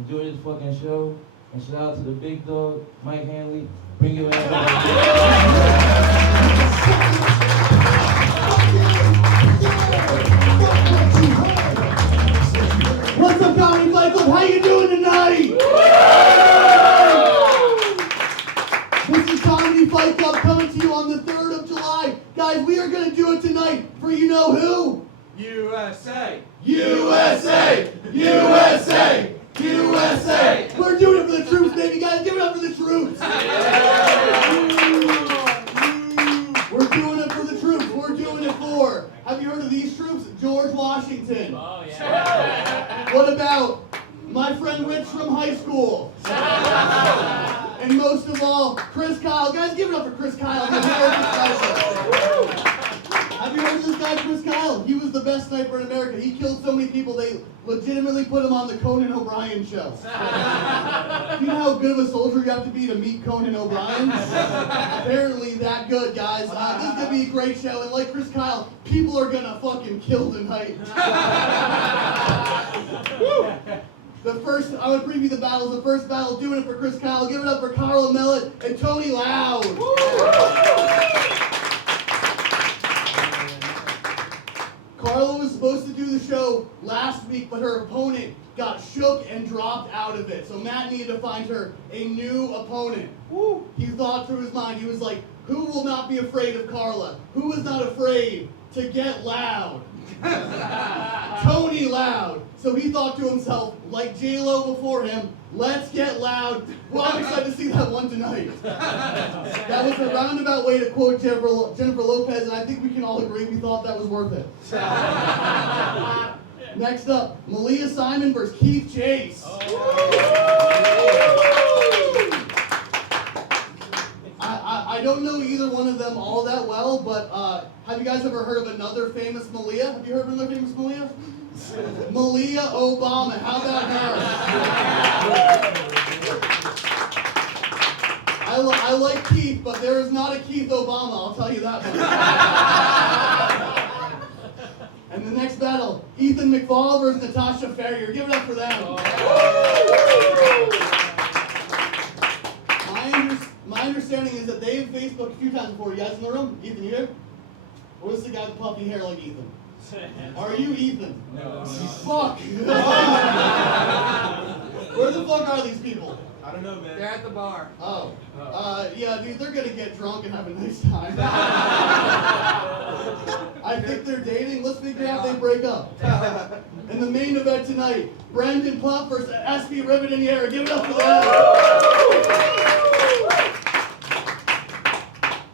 enjoy this fucking show. And shout out to the big dog, Mike Henely. Bring your ass What's up, Comedy Fight Club? How you doing tonight? This is Comedy Fight Club coming to you on the 3rd of July. Guys, we are going to do it tonight for you know who? USA! USA! USA! USA! We're doing it for the troops, baby, guys. Give it up for the troops. We're doing it for the troops. We're doing it for. Have you heard of these troops? George Washington. Oh, yeah. What about my friend Rich from high school? And most of all, Chris Kyle. Guys, give it up for Chris Kyle. Have you heard of this guy, Chris Kyle? He was the best sniper in America. He killed so many people, they legitimately put him on the Conan O'Brien show. You know how good of a soldier you have to be to meet Conan O'Brien? Apparently that good, guys. This is going to be a great show, and like Chris Kyle, people are going to fucking kill tonight. I'm going to preview the battles. The first battle, doing it for Chris Kyle. Give it up for Karla, Mellett, and Tony Loud. Karla was supposed to do the show last week, but her opponent got shook and dropped out of it. So Matt needed to find her a new opponent. He thought through his mind. He was like, who will not be afraid of Karla? Who is not afraid to get loud? Tony Loud. So he thought to himself, like J-Lo before him, let's get loud. Well, I'm excited to see that one tonight. That was a roundabout way to quote Jennifer Lopez, and I think we can all agree we thought that was worth it. Next up, Malia Simon versus Keith Chase. I don't know either one of them all that well, but have you guys ever heard of another famous Malia? Have you heard of another famous Malia? Malia Obama. How about her? I like Keith, but there is not a Keith Obama, I'll tell you that much. And the next battle, Ethan McFall versus Natasha Ferrier. Give it up for them. My understanding is that they've Facebooked a few times before. You guys in the room? Ethan, you here? Or is the guy with puffy hair like Ethan? Are you Ethan? No. Fuck! Where the fuck are these people? I don't know, man. They're at the bar. Oh. Yeah, dude, they're gonna get drunk and have a nice time. I think they're dating. Let's figure out if they break up. And the main event tonight, Brandon Puff versus Espi Rivadeneira. Give it up for that.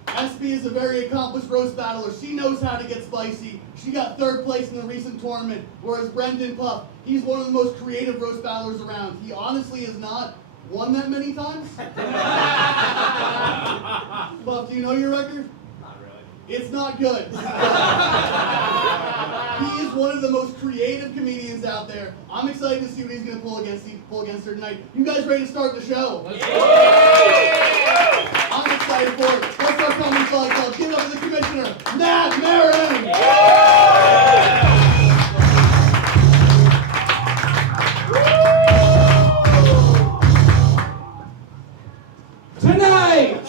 Espi is a very accomplished roast battler. She knows how to get spicy. She got 3rd place in the recent tournament, whereas Brendan Puff, he's one of the most creative roast battlers around. He honestly has not won that many times. Puff, do you know your record? Not really. It's not good. He is one of the most creative comedians out there. I'm excited to see what he's going to pull against her tonight. You guys ready to start the show? Let's go! I'm excited for it. Let's start Comedy Fight Club. Give it up to the commissioner, Matt Maran. Tonight,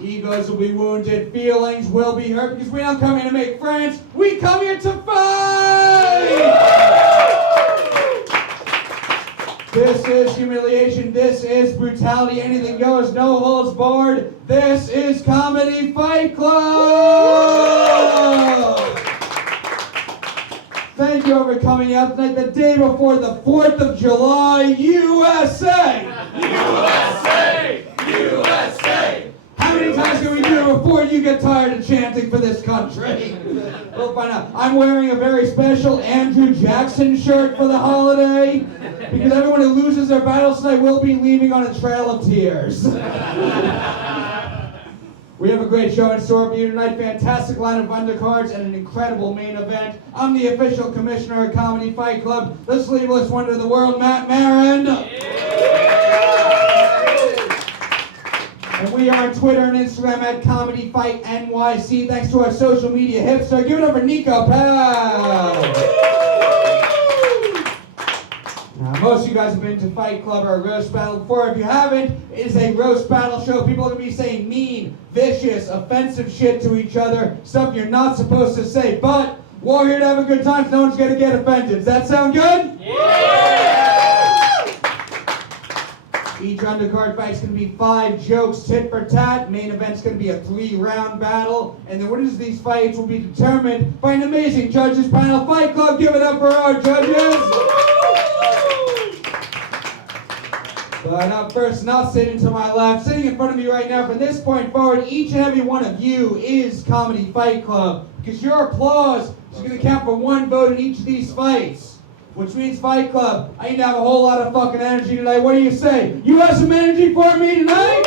egos will be wounded, feelings will be hurt, because we don't come here to make friends, we come here to fight! This is humiliation, this is brutality, anything goes, no holds barred. This is Comedy Fight Club! Thank you for coming out tonight, the day before the 4th of July, USA! USA! USA! How many times can we do it before you get tired of chanting for this country? We'll find out. I'm wearing a very special Andrew Jackson shirt for the holiday because everyone who loses their battles tonight will be leaving on a trail of tears. We have a great show in store for you tonight. Fantastic line of undercards and an incredible main event. I'm the official commissioner of Comedy Fight Club, the sleeveless wonder of the world, Matt Maran. And we are on Twitter and Instagram at Comedy Fight NYC. Thanks to our social media hipster. Give it up for Niko, pal. Now, most of you guys have been to Fight Club or a roast battle before. If you haven't, it is a roast battle show. People are going to be saying mean, vicious, offensive shit to each other, stuff you're not supposed to say. But we're all here to have a good time, so no one's going to get offended. Does that sound good? Yeah! Each undercard fight's going to be 5 jokes, tit for tat. Main event's going to be a 3-round battle. And the winners of these fights will be determined by an amazing judges panel. Fight Club, give it up for our judges! But up first, not sitting to my left, sitting in front of me right now, from this point forward, each and every one of you is Comedy Fight Club. Because your applause is going to count for 1 vote in each of these fights. Which means Fight Club, I need to have a whole lot of fucking energy tonight. What do you say? You have some energy for me tonight?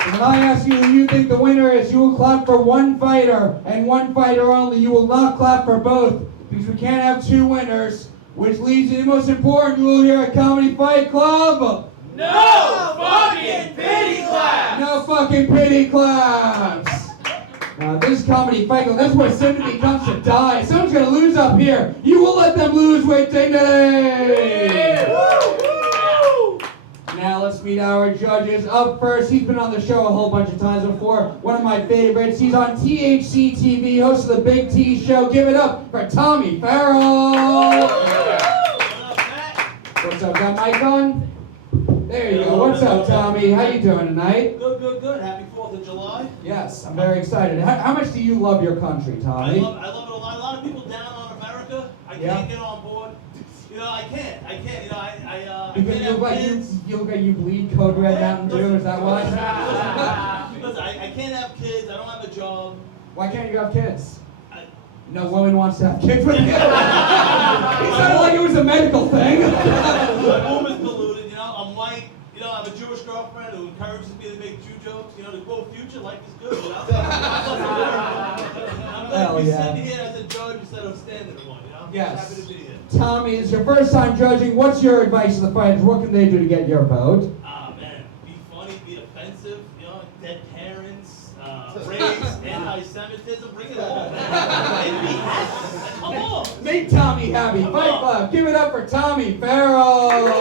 And when I ask you who you think the winner is, you will clap for 1 fighter, and 1 fighter only. You will not clap for both. Because we can't have 2 winners, which leads to the most important rule here at Comedy Fight Club. No fucking pity claps! No fucking pity claps! Now this is Comedy Fight Club. This is where sympathy comes to die. If someone's gonna lose up here, you will let them lose with dignity! Now let's meet our judges. Up first, he's been on the show a whole bunch of times before. One of my favorites. He's on THC TV, host of the Big T Show. Give it up for Tommy Farrell. What's up? Got mic on? There you go. What's up, Tommy? How you doing tonight? Good. Happy 4th of July. Yes, I'm very excited. How much do you love your country, Tommy? I love it a lot. A lot of people down on America. I can't get on board. You know, I can't. You know, I Because can't have kids. you look like you bleed Code Red Mountain Dew. Is that why? Listen, I can't have kids. I don't have a job. Why can't you have kids? No woman wants to have kids with you. It sounded like it was a medical thing. My womb is polluted. You know, I'm white. You know, I have a Jewish girlfriend who encourages me to make Jew jokes. You know, to quote Future, life is good. You know, I'm glad to be sitting here as a judge instead of standing in one. You know, Yes. I'm happy to be here. Tommy, it's your first time judging. What's your advice to the fighters? What can they do to get your vote? Man, be funny, be offensive. You know, dead parents, race, anti-Semitism. Bring it all. And be happy. Come on. Make Tommy happy. Fight Club. Give it up for Tommy Farrell.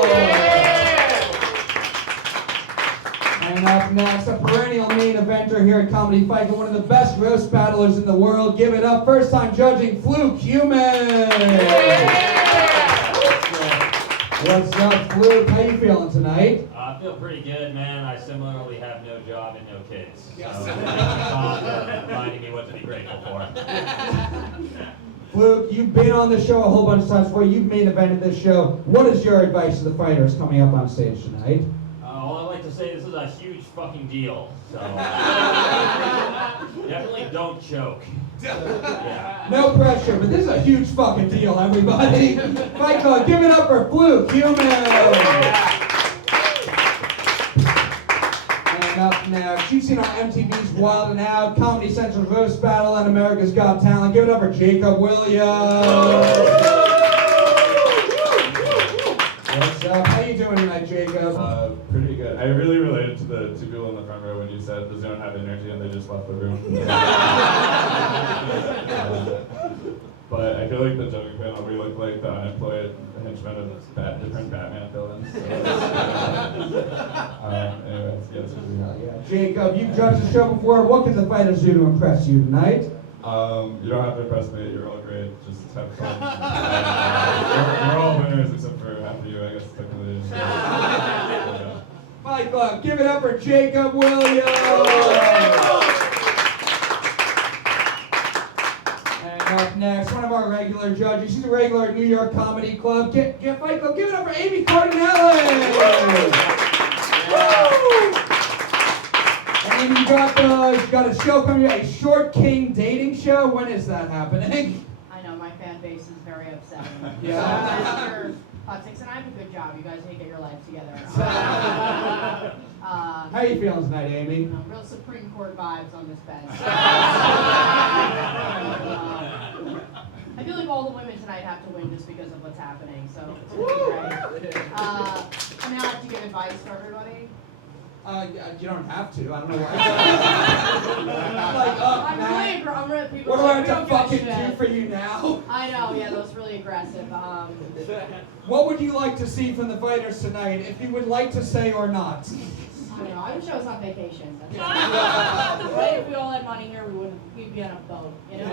And up next, a perennial main eventer here at Comedy Fight Club, one of the best roast battlers in the world. Give it up, first time judging, Fluke Human. What's up, Fluke? How you feeling tonight? I feel pretty good, man. I similarly have no job and no kids. Yes. So, thanks for reminding me what to be grateful for. Fluke, you've been on the show a whole bunch of times before. You've main evented this show. What is your advice to the fighters coming up on stage tonight? Well, I'd like to say this is a huge fucking deal. So, definitely don't choke. Yeah. No pressure, but this is a huge fucking deal, everybody. Fight Club, give it up for Fluke Human. And up next, you've seen on MTV's Wild and Out, Comedy Central's Roast Battle, and America's Got Talent. Give it up for Jacob Williams. What's up? How you doing tonight, Jacob? Pretty good. I really related to the 2 people in the front row when you said the zone have energy and they just left the room. But I feel like the judging panel, we look like the unemployed henchmen of different Batman villains. So anyways, yes. Jacob, you've judged the show before. What can the fighters do to impress you tonight? You don't have to impress me. You're all great. Just have fun. We're all winners except for half of you, I guess, technically. Yeah. Fight Club, give it up for Jacob Williams. And up next, one of our regular judges. She's a regular at New York Comedy Club. Get Fight Club, give it up for Amy Cardinale. And you got a show coming up, a Short King dating show. When is that happening? I know, my fan base is very upset. Yeah. So you're hot takes, and I have a good job. You guys need to get your lives together. How are you feeling tonight, Amy? Real Supreme Court vibes on this bench. I feel like all the women tonight have to win just because of what's happening. So it's gonna be great. I mean, I have to give advice for everybody. You don't have to. I don't know why. I'm really people What do I have to don't give a fucking shit. do for you now? I know, yeah, that was really aggressive. What would you like to see from the fighters tonight, if you would like to say or not? I don't know, I wish I was on vacation. Right? If we all had money here, we'd be on a boat, you know?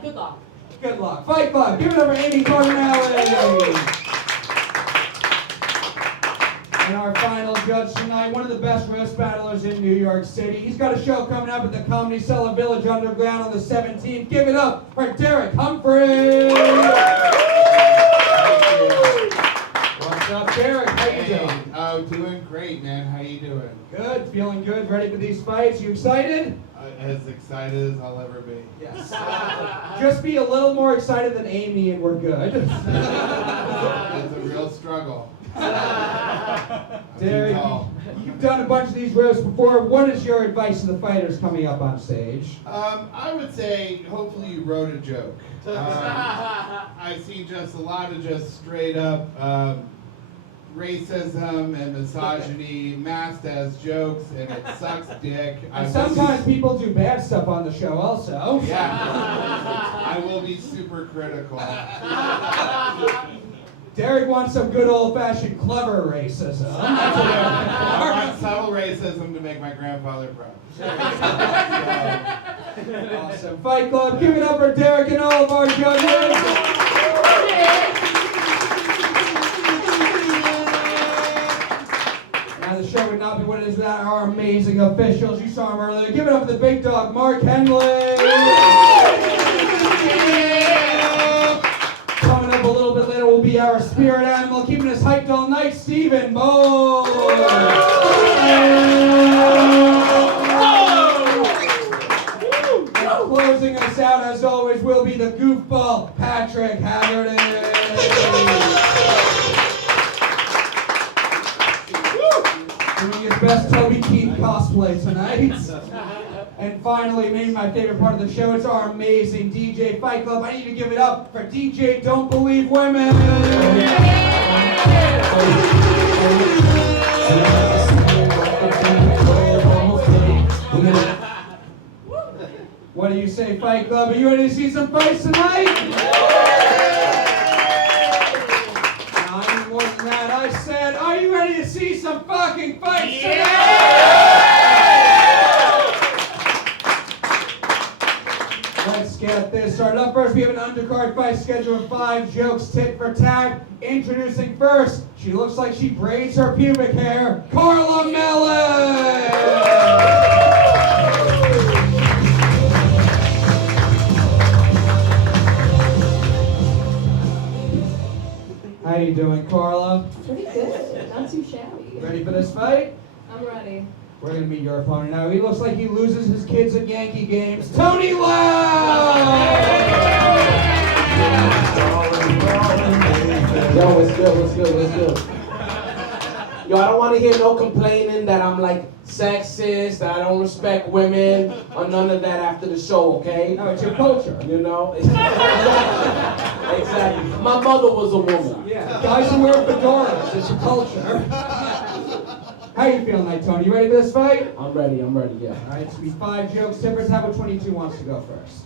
Good luck. Good luck. Fight Club, give it up for Amy Cardinale. And our final judge tonight, one of the best roast battlers in New York City. He's got a show coming up at the Comedy Cellar Village Underground on the 17th. Give it up for Derick Humphrey. What's up, Derick? How you doing? Oh, doing great, man. How you doing? Good, feeling good, ready for these fights. You excited? As excited as I'll ever be. Yes. Just be a little more excited than Amy and we're good. It's a real struggle. Derek, you've done a bunch of these roasts before. What is your advice to the fighters coming up on stage? I would say, hopefully you wrote a joke. I see just a lot of just straight up racism and misogyny masked as jokes, and it sucks dick. And sometimes people do bad stuff on the show also. Yeah. I will be super critical. Derek wants some good old-fashioned clever racism. I want subtle racism to make my grandfather proud. Awesome. Fight Club, give it up for Derek and all of our judges. Now the show would not be what it is without our amazing officials. You saw them earlier. Give it up for the big dog, Mark Henely. Coming up a little bit later will be our spirit animal, keeping us hyped all night, Stephen Bowe. And closing us out, as always, will be the goofball, Patrick Haggerty. Doing his best Toby Keith cosplay tonight. And finally, maybe my favorite part of the show, it's our amazing DJ Fight Club. I need to give it up for DJ Don't Believe Women. What do you say, Fight Club? Are you ready to see some fights tonight? No, I need more than that. I said, are you ready to see some fucking fights tonight? Let's get this started. Up first, we have an undercard fight scheduled of 5 jokes tit for tat. Introducing first, she looks like she braids her pubic hair, Karla Mellett. How you doing, Karla? Pretty good. Not too shabby. Ready for this fight? I'm ready. We're going to meet your opponent now. He looks like he loses his kids at Yankee games. Tony Loud! Yo, what's good, what's good, what's good? Yo, I don't want to hear no complaining that I'm like sexist, that I don't respect women, or none of that after the show, okay? No, it's your culture. You know? Exactly. My mother was a woman. Yeah, guys who wear fedoras, it's your culture. How you feeling tonight, Tony? You ready for this fight? I'm ready, yeah. All right, it's going to be 5 jokes. Tippers, how about 22 wants to go first?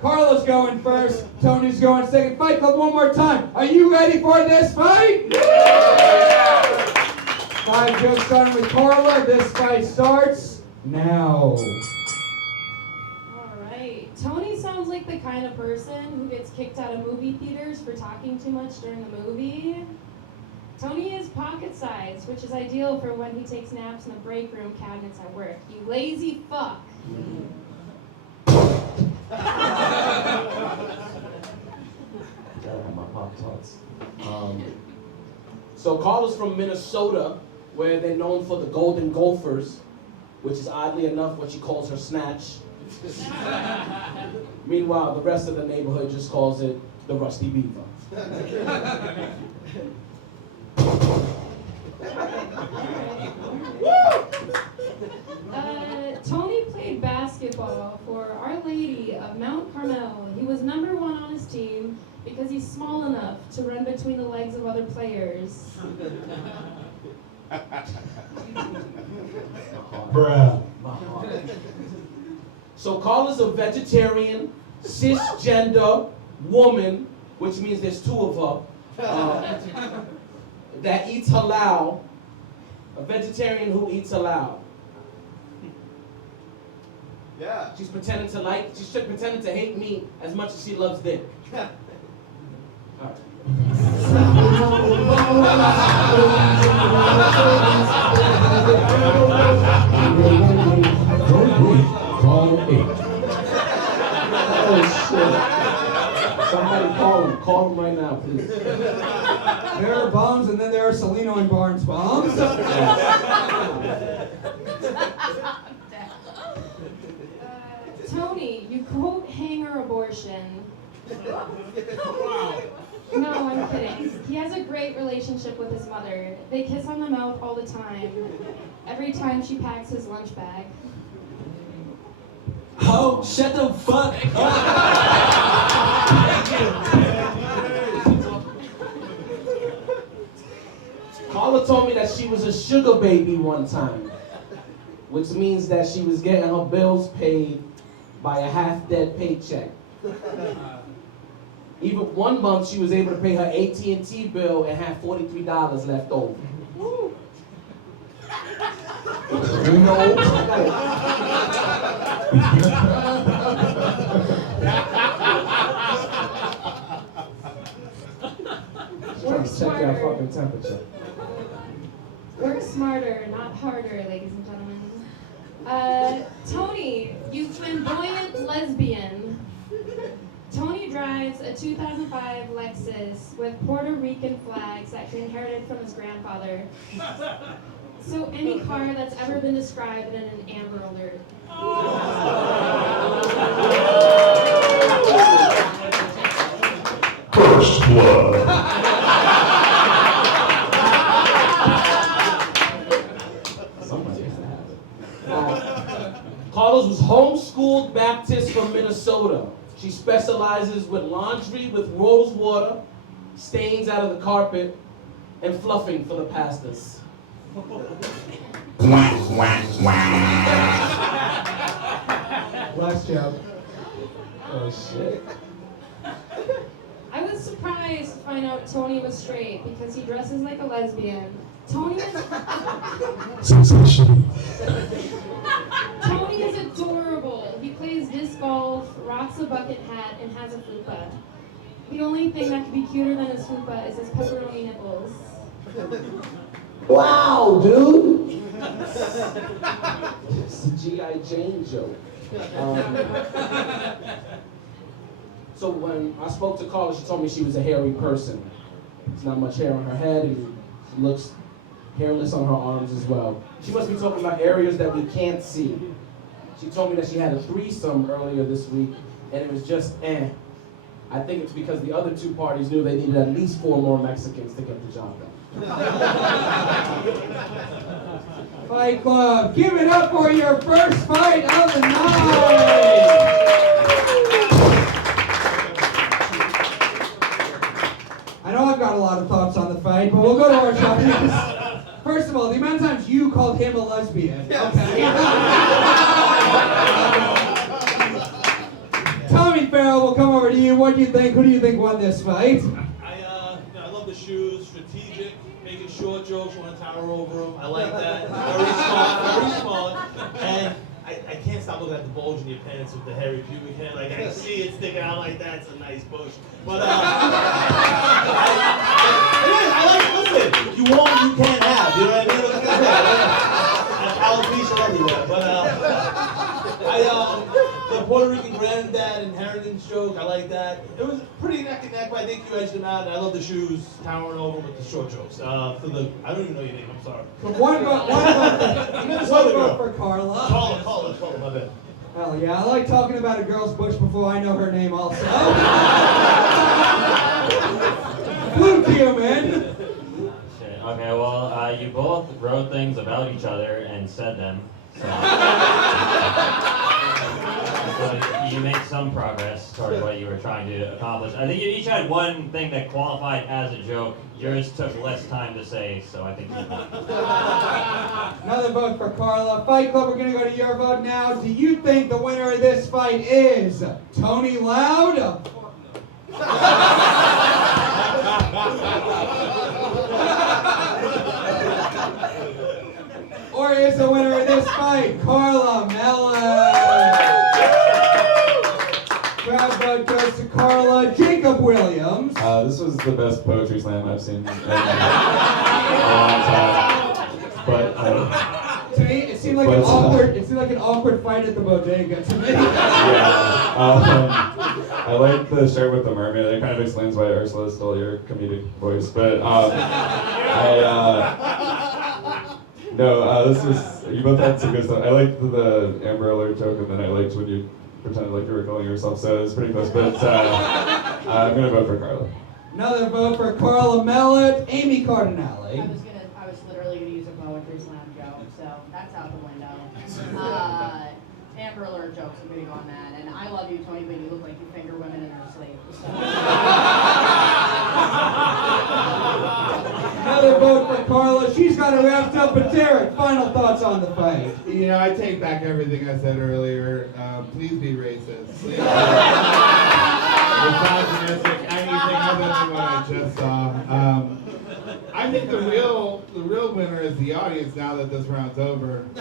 Karla's going first. Tony's going second. Fight Club one more time. Are you ready for this fight? 5 jokes starting with Karla. This fight starts now. Alright. Tony sounds like the kind of person who gets kicked out of movie theaters for talking too much during the movie. Tony is pocket sized, which is ideal for when he takes naps in the break room cabinets at work. You lazy fuck. My pop tarts. So Karla's from Minnesota, where they're known for the Golden Gophers, which is oddly enough what she calls her snatch. Meanwhile, the rest of the neighborhood just calls it the Rusty Beaver. Tony played basketball for Our Lady of Mount Carmel. He was #1 on his team, because he's small enough to run between the legs of other players. Bruh. So Karla's a vegetarian, cisgender woman, which means there's two of her, that eats halal. A vegetarian who eats halal. Yeah. She's pretending to hate me as much as she loves dick. All Oh shit. Somebody call him. Call him right now, please. There are bombs, and then there are Salino and Barnes bombs. Tony, you quote hanger abortion. Wow. No, I'm kidding. He has a great relationship with his mother. They kiss on the mouth all the time. Every time she packs his lunch bag. Oh, shut the fuck up. Karla told me that she was a sugar baby one time, which means that she was getting her bills paid by a half-dead paycheck. Even one month, she was able to pay her AT&T bill and had $43 left over. Work Check your smarter. fucking temperature. Work smarter, not harder, ladies and gentlemen. Tony, you flamboyant lesbian. Tony drives a 2005 Lexus with Puerto Rican flags that he inherited from his grandfather. So any car that's ever been described in an Amber Alert. First blood. Karla's was homeschooled Baptist from Minnesota. She specializes with laundry with rose water, stains out of the carpet, and fluffing for the pastors. Last joke. Oh shit. I was surprised to find out Tony was straight because he dresses like a lesbian. Tony is adorable. He plays disc golf, rocks a bucket hat, and has a fupa. The only thing that could be cuter than his fupa is his pepperoni nipples. Wow, dude! It's a G.I. Jane joke. So when I spoke to Karla, she told me she was a hairy person. There's not much hair on her head, and she looks hairless on her arms as well. She must be talking about areas that we can't see. She told me that she had a threesome earlier this week, and it was just I think it's because the other two parties knew they needed at least 4 more Mexicans to get the job done. Fight Club, give it up for your first fight of the night! I know I've got a lot of thoughts on the fight, but we'll go to our judges. First of all, the amount of times you called him a lesbian. Okay. Tommy Farrell, we'll come over to you. What do you think? Who do you think won this fight? I love the shoes, strategic, making short jokes, want to tower over them. I like that. Very smart. And I can't stop looking at the bulge in your pants with the hairy pubic hair. Like, I see it sticking out like that. It's a nice bush. But, I like, listen, you want what you can't have. You know what I mean? Look at that. Alopecia everywhere. But, the Puerto Rican granddad inheritance joke, I like that. It was pretty neck and neck, but I think you edged him out. And I love the shoes, towering over with the short jokes. I don't even know your name, I'm sorry. One vote for Karla. Call her, my bad. Hell yeah, I like talking about a girl's bush before I know her name also. Fluke Human. Shit. Okay, well, you both wrote things about each other and said them. So you made some progress toward what you were trying to accomplish. I think you each had one thing that qualified as a joke. Yours took less time to say, so I think you won. Another vote for Karla. Fight Club, we're going to go to your vote now. Do you think the winner of this fight is Tony Loud? Or is the winner of this fight Karla Mellett? Crowd vote goes to Karla. Jacob Williams. This was the best poetry slam I've seen in a long time. But To me, it seemed like an awkward. It seemed like an awkward fight at the bodega to me. yeah, I like the shirt with the mermaid. It kind of explains why Ursula stole your comedic voice. But this was, you both had some good stuff. I liked the Amber Alert joke, and then I liked when you pretended like you were killing yourself. So it was pretty close. But I'm gonna vote for Karla. Another vote for Karla Mellett. Amy Cardinale. I was literally gonna use a poetry slam joke, so that's out the window. Amber Alert jokes, I'm gonna go on that. And I love you, Tony, but you look like you finger women in their sleep. So. Another vote for Karla. She's got it wrapped up. But Derick, final thoughts on the fight. You know, I take back everything I said earlier. Please be racist. Misogynistic, anything other than what I just saw. I think the real winner is the audience now that this round's over. I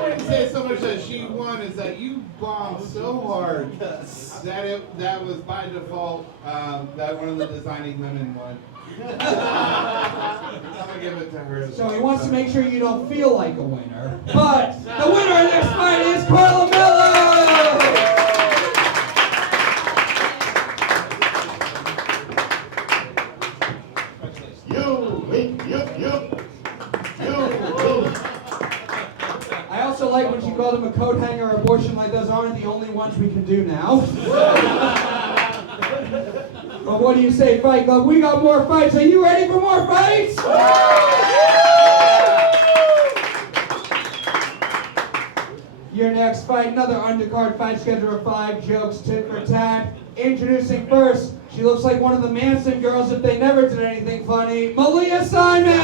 wouldn't say so much that she won, is that you bombed so hard that was by default that one of the designing women won. I'm gonna give it to her. So he wants to make sure you don't feel like a winner. But the winner of this fight is Karla Mellett! I also like when she called him a coat hanger. Abortion like those aren't the only ones we can do now. But what do you say, Fight Club? We got more fights. Are you ready for more fights? Your next fight, another undercard fight schedule of 5 jokes, tit for tat. Introducing first, she looks like one of the Manson girls if they never did anything funny, Malia Simon!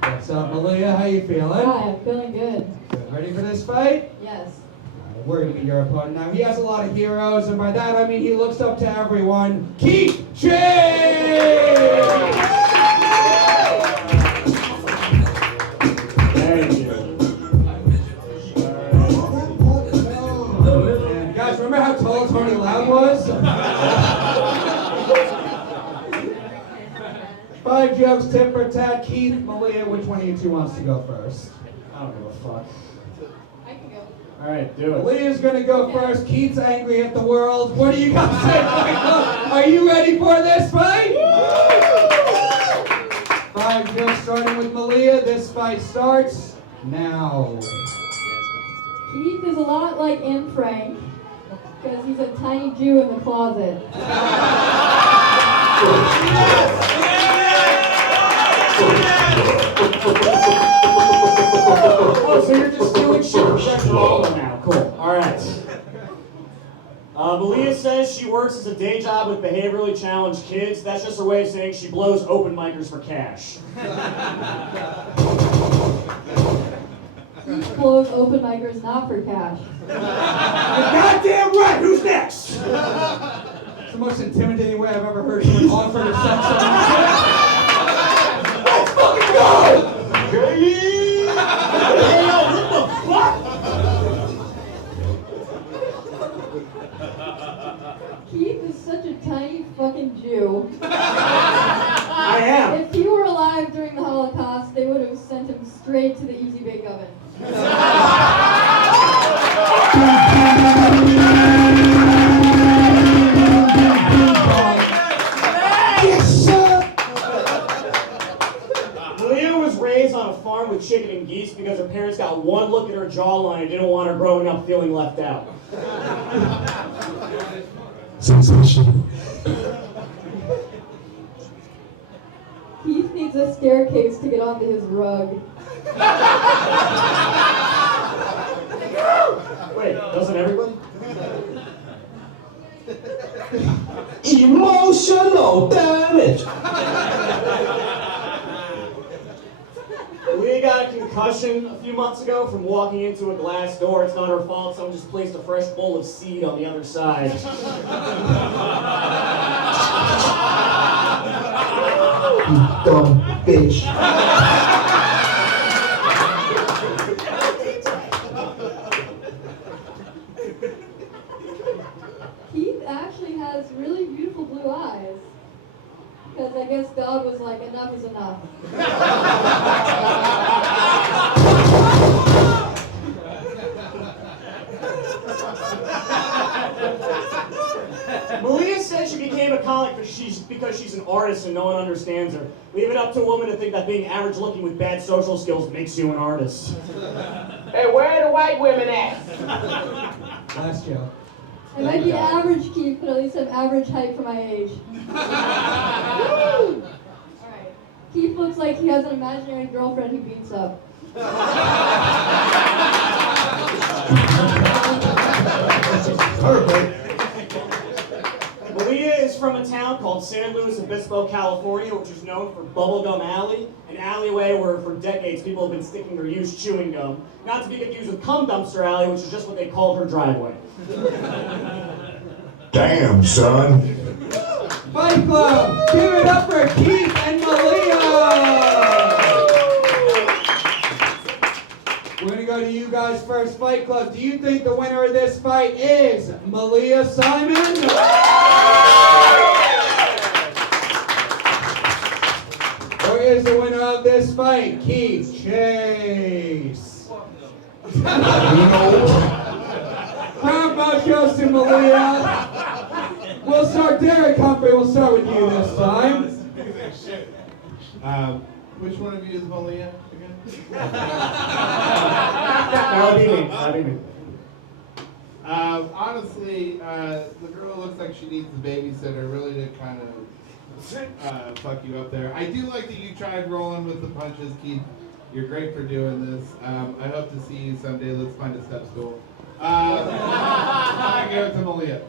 What's up, Malia? How you feeling? Hi, I'm feeling good. Ready for this fight? Yes. We're going to be your opponent now. He has a lot of heroes, and by that I mean he looks up to everyone. Keith Chase! Thank you. And guys, remember how tall Tony Loud was? 5 jokes, tit for tat. Keith, Malia, which one of you two wants to go first? I don't give a fuck. I can go. All right, do it. Malia's gonna go first. Keith's angry at the world. What do you got to say, Fight Club? Are you ready for this fight? 5 jokes starting with Malia. This fight starts now. Keith is a lot like Anne Frank, because he's a tiny Jew in the closet. Oh, so you're just stealing shit from Jack now. Cool. All right. Malia says she works as a day job with behaviorally challenged kids. That's just her way of saying she blows open micers for cash. Keith blows open micers not for cash. You're goddamn right. Who's next? It's the most intimidating way I've ever heard someone offer to sex someone. Let's fucking go! Keith is such a tiny fucking Jew. I am. If he were alive during the Holocaust, they would have sent him straight to the Easy Bake Oven. Malia was raised on a farm with chicken and geese because her parents got one look at her jawline and didn't want her growing up feeling left out. Sensational. Keith needs a staircase to get onto his rug. Wait, doesn't everybody? Emotional damage. We got a concussion a few months ago from walking into a glass door. It's not her fault. Someone just placed a fresh bowl of seed on the other side. You dumb bitch. Keith actually has really beautiful blue eyes. Because I guess God was like, enough is enough. Malia says she became a comic because she's an artist and no one understands her. Leave it up to a woman to think that being average looking with bad social skills makes you an artist. Hey, where are the white women at? Last joke. I might be average, Keith, but at least I'm average height for my age. Alright. Keith looks like he has an imaginary girlfriend he beats up. Perfect. Malia is from a town called San Luis Obispo, California, which is known for Bubblegum Alley, an alleyway where for decades people have been sticking their used chewing gum. Not to be confused with Cum Dumpster Alley, which is just what they called her driveway. Damn, son. Fight Club, give it up for Keith and Malia! We're gonna go to you guys first, Fight Club. Do you think the winner of this fight is Malia Simon? Or is the winner of this fight Keith Chase? Round vote goes to Malia. We'll start, Derick Humphrey, we'll start with you this time. Which one of you is Malia again? That'll be me. Honestly, the girl looks like she needs the babysitter really to kind of fuck you up there. I do like that you tried rolling with the punches, Keith. You're great for doing this. I hope to see you someday. Let's find a step stool. I give it to Malia.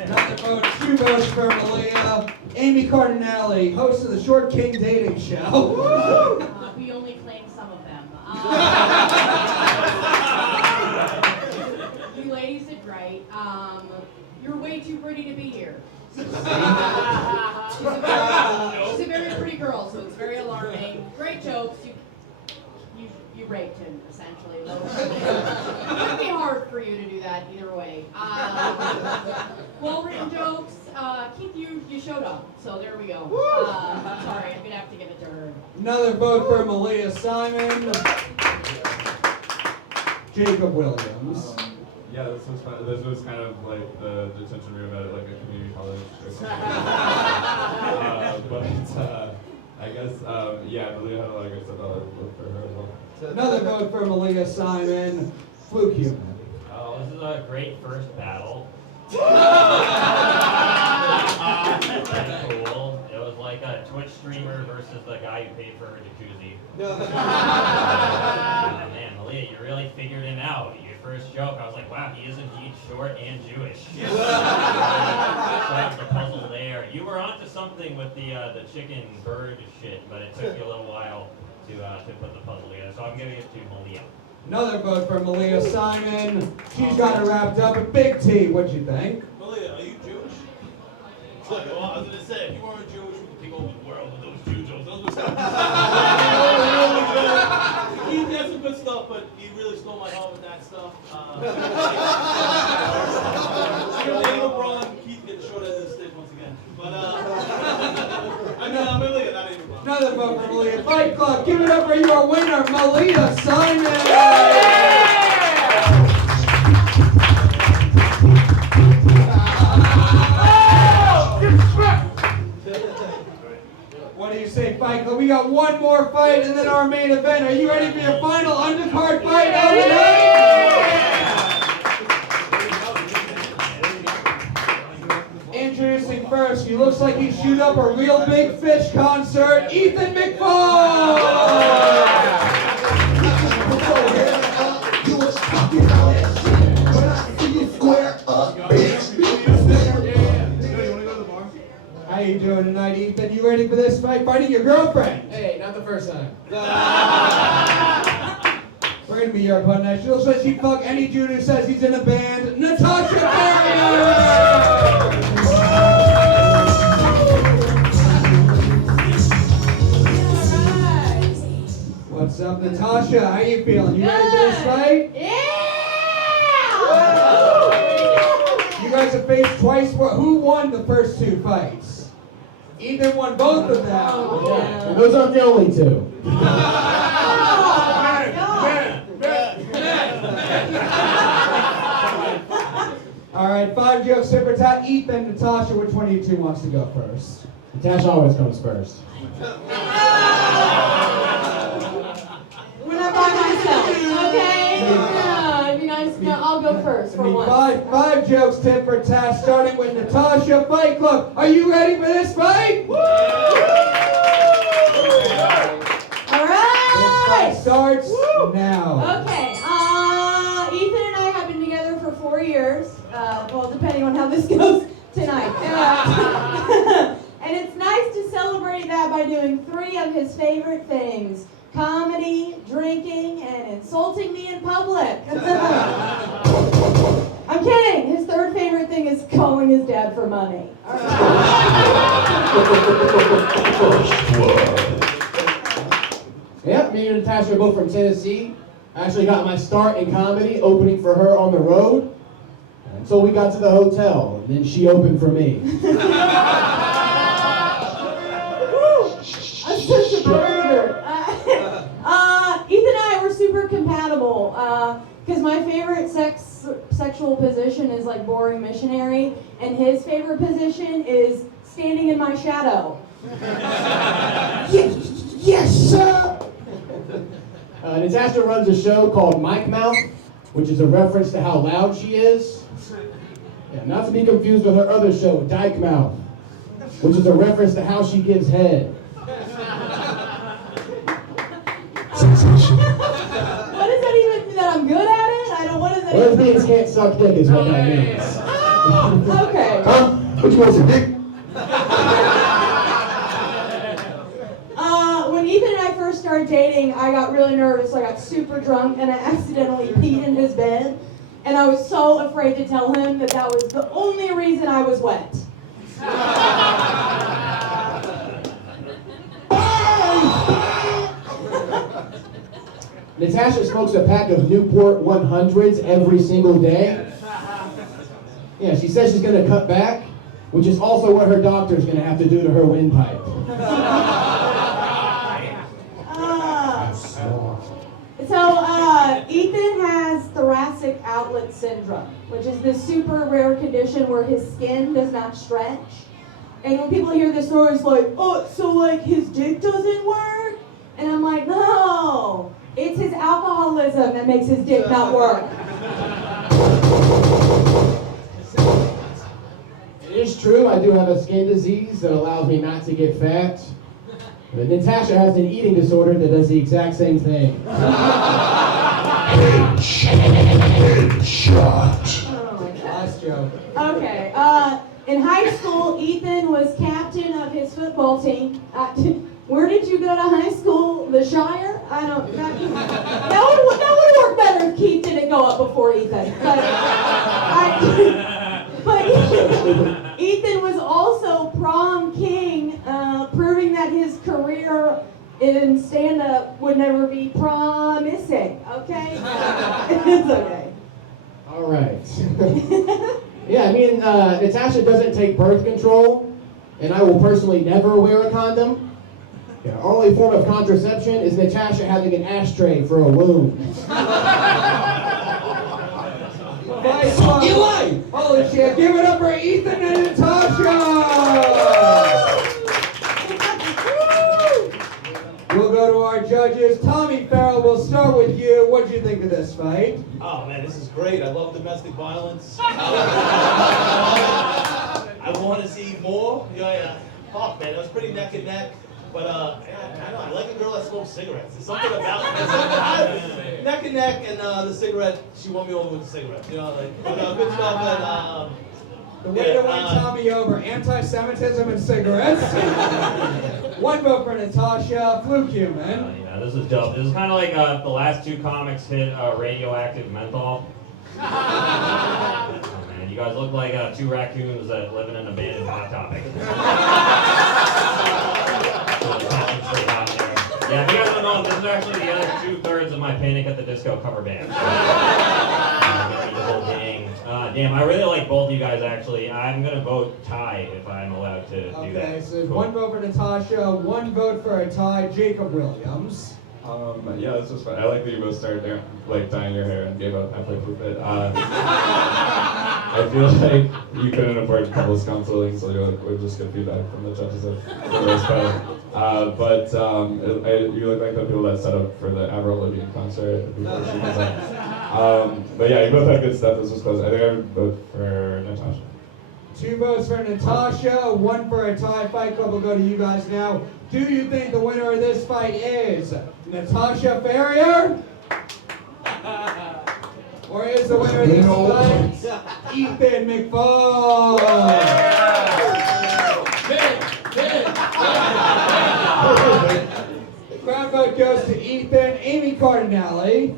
Another vote, 2 votes for Malia. Amy Cardinale, host of the Short King Dating Show. We only claim some of them. You ladies did right. You're way too pretty to be here. She's a very pretty girl, so it's very alarming. Great jokes. You raped him, essentially. It would be hard for you to do that either way. Well-written jokes. Keith, you showed up, so there we go. Sorry, I'm going to have to give it to her. Another vote for Malia Simon. Jacob Williams. Yeah, this was fun. This was kind of like the detention room at like a community college. I guess, yeah, Malia had a lot of good stuff. I'll vote for her as well. Another vote for Malia Simon. Fluke Human. Oh, this is a great first battle. Cool. It was like a Twitch streamer versus the guy who paid for her jacuzzi. Man, Malia, you really figured him out. Your first joke, I was like, wow, he is indeed short and Jewish. Solved the puzzle there. You were onto something with the chicken bird shit, but it took you a little while to put the puzzle together. So I'm giving it to Malia. Another vote for Malia Simon. She's got it wrapped up. And Big T, what'd you think? Malia, are you Jewish? Well, I was gonna say, if you weren't Jewish, we could take over the world with those Jew jokes. Those were He had some good stuff, but he really stole my heart with that stuff. Keith gets short end of the stick once again. But I'm Malia, not even wrong. Another vote for Malia. Fight Club, give it up for your winner, Malia Simon. What do you say, Fight Club? We got one more fight and then our main event. Are you ready for your final undercard fight of the night? Introducing fighting first. He looks like he shoot up a real big fish concert. Ethan McFall! You was talking all that shit, but I see you square up, bitch. How you doing tonight, Ethan? You ready for this fight? Fighting your girlfriend? Hey, not the first time. We're gonna be your opponent. She looks like she'd fuck any dude who says he's in a band. Natasha Ferrier! What's up, Natasha? How you feeling? You ready for this fight? Yeah! You guys have faced twice. Who won the first two fights? Ethan won both of them. And those aren't the only two. All right, 5 jokes, tip for tat. Ethan, Natasha, which one of you two wants to go first? Natasha always comes first. When I'm by myself, okay? I mean, I'll go first for once. Five jokes, tip for tat, starting with Natasha. Fight Club. Are you ready for this fight? All right! This fight starts now. Okay, Ethan and I have been together for 4 years. Well, depending on how this goes tonight. And it's nice to celebrate that by doing 3 of his favorite things: comedy, drinking, and insulting me in public. I'm kidding. His 3rd favorite thing is calling his dad for money. All right. Yep, me and Natasha are both from Tennessee. I actually got my start in comedy opening for her on the road until we got to the hotel, and then she opened for me. I'm such a burger. Ethan and I were super compatible because my favorite sexual position is like boring missionary, and his favorite position is standing in my shadow. Yes, sir! Natasha runs a show called Mic Mouth, which is a reference to how loud she is. Yeah, not to be confused with her other show, Dyke Mouth, which is a reference to how she gives head. What does that even mean? That I'm good at it? I don't. What does that even mean? Lesbians can't suck dick is what that means. Okay. Huh? What you want, some dick? When Ethan and I first started dating, I got really nervous. I got super drunk and I accidentally peed in his bed. And I was so afraid to tell him that that was the only reason I was wet. Natasha smokes a pack of Newport 100s every single day. Yeah, she says she's going to cut back, which is also what her doctor's going to have to do to her windpipe. Ethan has thoracic outlet syndrome, which is this super rare condition where his skin does not stretch. And when people hear this story, it's like, oh, so like his dick doesn't work? And I'm like, no, it's his alcoholism that makes his dick not work. It is true, I do have a skin disease that allows me not to get fat. But Natasha has an eating disorder that does the exact same thing. Headshot. Last joke. Okay, in high school, Ethan was captain of his football team. Where did you go to high school? The Shire? I don't. That would work better if Keith didn't go up before Ethan. But Ethan was also prom king, proving that his career in stand-up would never be promising. Okay, it's okay. All right. Yeah, I mean, Natasha doesn't take birth control, and I will personally never wear a condom. Yeah, our only form of contraception is Natasha having an ashtray for a wound. Holy shit, give it up for Ethan and Natasha! We'll go to our judges. Tommy Farrell, we'll start with you. What did you think of this fight? Oh man, this is great. I love domestic violence. I I want to see more. Fuck, man, it was pretty neck and neck. But I know I like a girl that smokes cigarettes. There's something about neck and neck, and the cigarette. She won me over with the cigarette. Good stuff. And the way to win Tommy over: anti-Semitism and cigarettes. One vote for Natasha. Fluke Human. Yeah, this is dope. This is kind of like the last two comics hit radioactive menthol. Oh, man, you guys look like two raccoons that live in an abandoned Hot Topic. Yeah, if you guys don't know, this is actually the other 2/3 of my Panic at the Disco cover band. The whole gang. Damn, I really like both of you guys actually. I'm gonna vote tie if I'm allowed to do that. Okay, so one vote for Natasha, one vote for a tie. Jacob Williams. Yeah, this was fun. I like that you both started there, like dyeing your hair and gave up halfway through it. I feel like you couldn't afford couples counseling, so we're just good feedback from the judges for this part. You look like the people that set up for the Avril Lavigne concert before she comes out. But yeah, you both had good stuff. This was close. I think I would vote for Natasha. 2 votes for Natasha, 1 for a tie. Fight Club will go to you guys now. Do you think the winner of this fight is Natasha Ferrier? Or is the winner of this fight Ethan McFall? The crowd vote goes to Ethan. Amy Cardinale.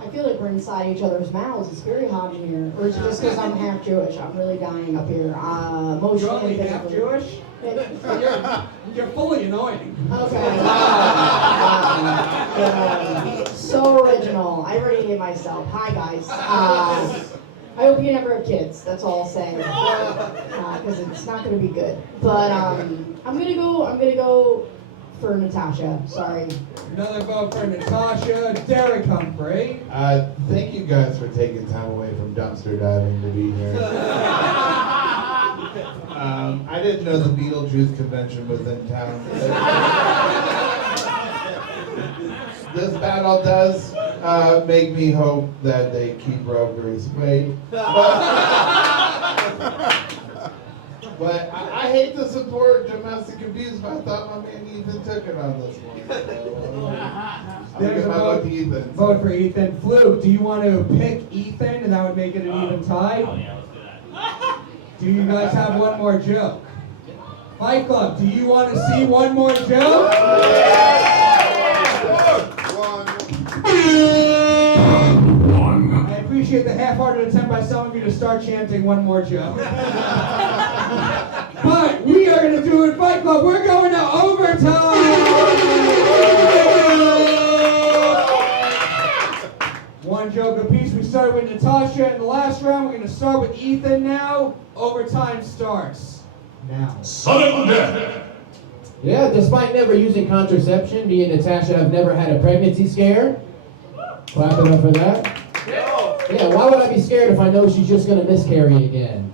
I feel like we're inside each other's mouths. It's very hot in here. Or is it just because I'm half Jewish? I'm really dying up here. Emotionally. You're only half Jewish? You're fully annoying. Okay. So original. I already hate myself. Hi guys. I hope you never have kids. That's all I'll say. Because it's not going to be good. But I'm gonna go for Natasha. Sorry. Another vote for Natasha. Derick Humphrey. Thank you guys for taking time away from dumpster diving to be here. I didn't know the Beetlejuice convention was in town. This battle does make me hope that they keep Grace Wade. But I hate to support domestic abuse, but I thought my man Ethan took it on this one. So, I'm gonna give my vote to Ethan. Vote for Ethan. Fluke, do you want to pick Ethan and that would make it an even tie? Oh yeah, let's do that. Do you guys have one more joke? Fight Club, do you want to see one more joke? I appreciate the half-hearted attempt by some of you to start chanting one more joke. But we are going to do it, Fight Club. We're going to overtime. One joke apiece. We started with Natasha in the last round. We're going to start with Ethan now. Overtime starts now. Sudden death. Yeah, despite never using contraception, me and Natasha have never had a pregnancy scare. Clap it up for that. Yeah, why would I be scared if I know she's just going to miscarry again?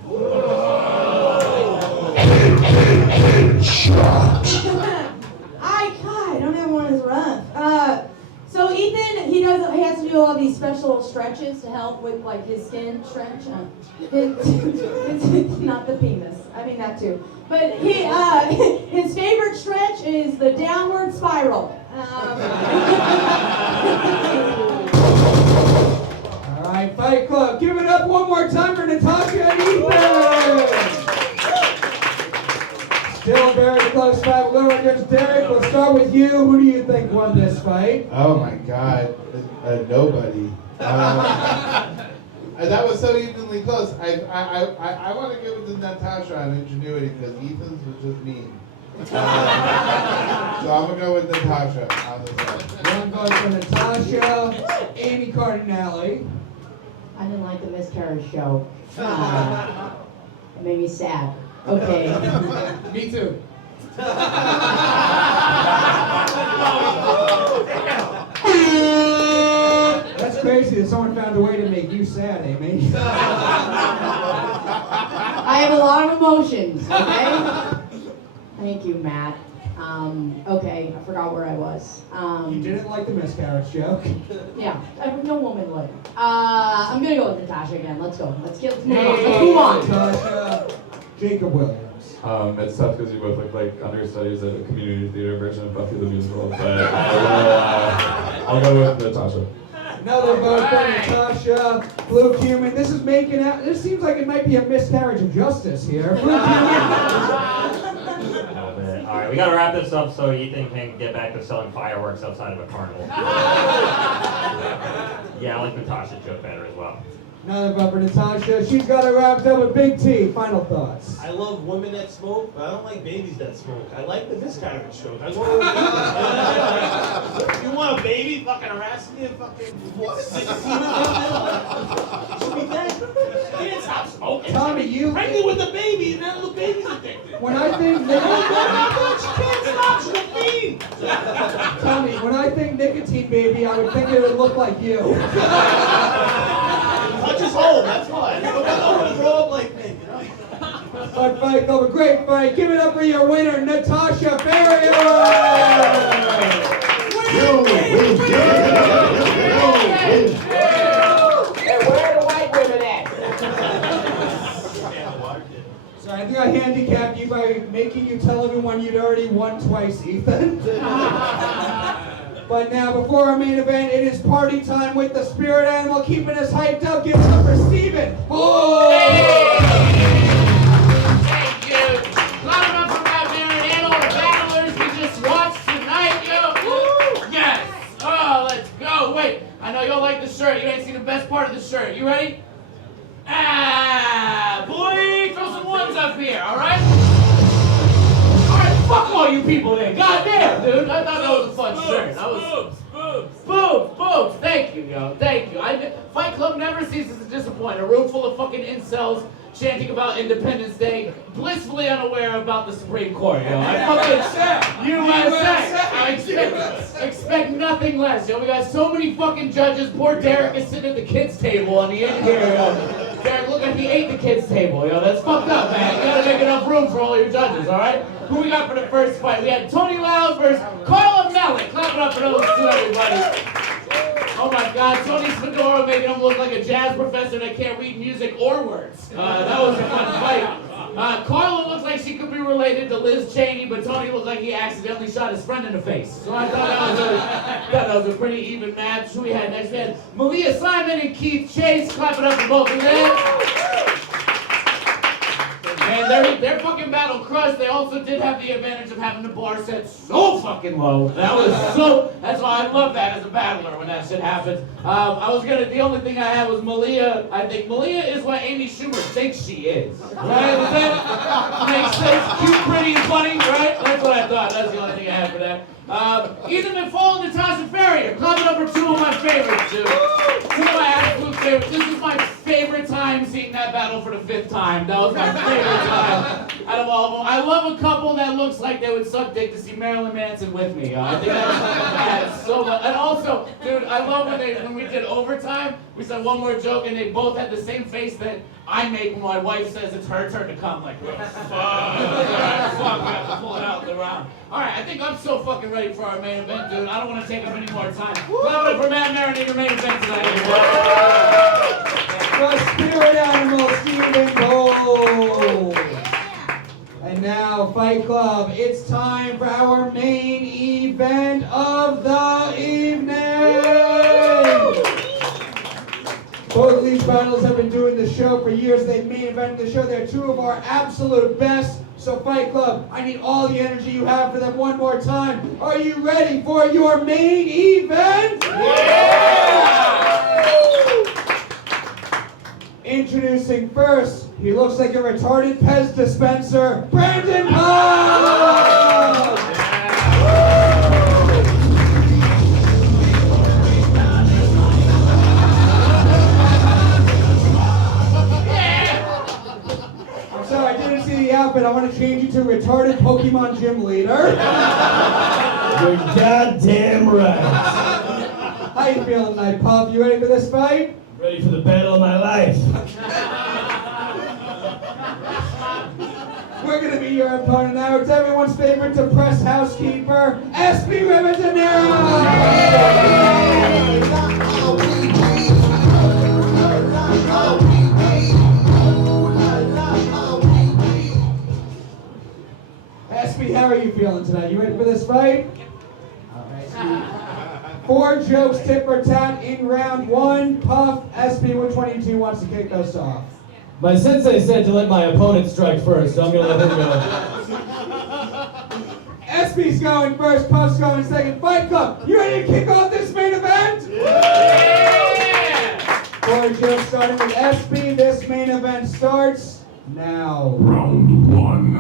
I don't have one as rough. So Ethan, he has to do all these special stretches to help with like his skin stretch. It's not the penis. I mean that too. But his favorite stretch is the downward spiral. All right, Fight Club, give it up one more time for Natasha and Ethan. Still a very close fight. We'll go against Derick. We'll start with you. Who do you think won this fight? Oh my God, nobody. That was so evenly close. I want to give it to Natasha on ingenuity because Ethan's was just mean. So I'm gonna go with Natasha on this one. One vote for Natasha. Amy Cardinale. I didn't like the miscarriage show. It made me sad. Okay. Me too. That's crazy that someone found a way to make you sad, Amy. I have a lot of emotions, okay? Thank you, Matt. Okay, I forgot where I was. You didn't like the miscarriage joke. Yeah, no woman would. I'm gonna go with Natasha again. Let's go. Let's move on. Let's move on. Natasha. Jacob Williams. It's tough because you both look like understudies at a community theater version of Buffy the Musical, but I'll go with Natasha. Another vote for Natasha. Fluke Human. This is making out. This seems like it might be a miscarriage of justice here. Fluke Human. All right, we gotta wrap this up so Ethan can get back to selling fireworks outside of a carnival. Yeah, I like Natasha's joke better as well. Another vote for Natasha. She's got it wrapped up with Big T. Final thoughts. I love women that smoke, but I don't like babies that smoke. I like the miscarriage joke. I want you want a baby fucking harassing you, fucking 16 should be dead. You didn't stop smoking. Tommy, you pregnant with a baby, and that little baby's addicted. When I think she can't stop, she's a fiend. Tommy, when I think nicotine baby, I would think it would look like you. Touch his home, that's why. I don't want to grow up like me, you know? But fight, though, a great fight. Give it up for your winner, Natasha Ferrier. Hey, where are the white women at? So I think I handicapped you by making you tell everyone you'd already won twice, Ethan. But now, before our main event, it is party time with the spirit animal keeping us hyped up. Give it up for Steven. Oh! Thank you. Clap it up for Matt Maran and all the battlers we just watched tonight, yo. Woo! Yes. Oh, let's go. Wait, I know y'all like the shirt. You ain't seen the best part of the shirt. You ready? Ah, boy, throw some ones up here, all right? Fuck all you people then. Goddamn, dude. I thought that was a fun shirt. That was boobs. Thank you, yo. Thank you. Fight Club never ceases to disappoint. A room full of fucking incels chanting about Independence Day, blissfully unaware about the Supreme Court, yo. I fucking USA. I expect nothing less, yo. We got so many fucking judges. Poor Derick is sitting at the kids' table on the end here, yo. Derick, look like he ate the kids' table, yo. That's fucked up, man. You gotta make enough room for all your judges, all right? Who we got for the first fight? We had Tony Lyles versus Karla Mellett. Clap it up for those two, everybody. Oh my God, Tony's fedora making him look like a jazz professor that can't read music or words. That was a fun fight. Karla looks like she could be related to Liz Cheney, but Tony looked like he accidentally shot his friend in the face. So I thought that was a pretty even match. Who we had next? We had Malia Simon and Keith Chase. Clap it up for both of them. And their fucking battle crushed. They also did have the advantage of having the bar set so fucking low. That's why I love that as a battler when that shit happens. The only thing I had was Malia. I think Malia is what Amy Schumer thinks she is. Right? Does that makes sense? Cute, pretty, and funny, right? That's what I thought. That's the only thing I had for that. Either McFall and Natasha Ferrier. Clap it up for two of my favorites, dude. Two of my absolute favorites. This is my favorite time seeing that battle for the 5th time. That was my favorite time out of all of them. I love a couple that looks like they would suck dick to see Marilyn Manson with me. I think that's so much. And also, dude, I love when we did overtime, we said one more joke and they both had the same face that I make when my wife says it's her turn to come. Like, oh, fuck. Fuck, I have to pull it out of the round. Alright, I think I'm so fucking ready for our main event, dude. I don't want to take up any more time. Clap it up for Matt Maran and your main event tonight. The spirit animal, Stephen Cole. And now, Fight Club, it's time for our main event of the evening. Both of these battles have been doing the show for years. They main evented the show. They're two of our absolute best. So Fight Club, I need all the energy you have for them one more time. Are you ready for your main event? Yeah! Introducing first, he looks like a retarded Pez dispenser, Brandon Paz! I didn't see the outfit. I want to change you to retarded Pokemon gym leader. You're goddamn right. How you feeling tonight, Puff? You ready for this fight? Ready for the battle of my life. We're going to be your opponent now. It's everyone's favorite depressed housekeeper, Espi Rivadeneira. tonight. You ready for this fight? All right. 4 jokes, tit for tat in round 1. Puff, Espi, which one of you two wants to kick us off? My sensei said to let my opponent strike first, so I'm gonna let him go. Espi's going first, Puff's going second. Fight Club, you ready to kick off this main event? Yeah! 4 jokes starting with Espi. This main event starts now. Round 1.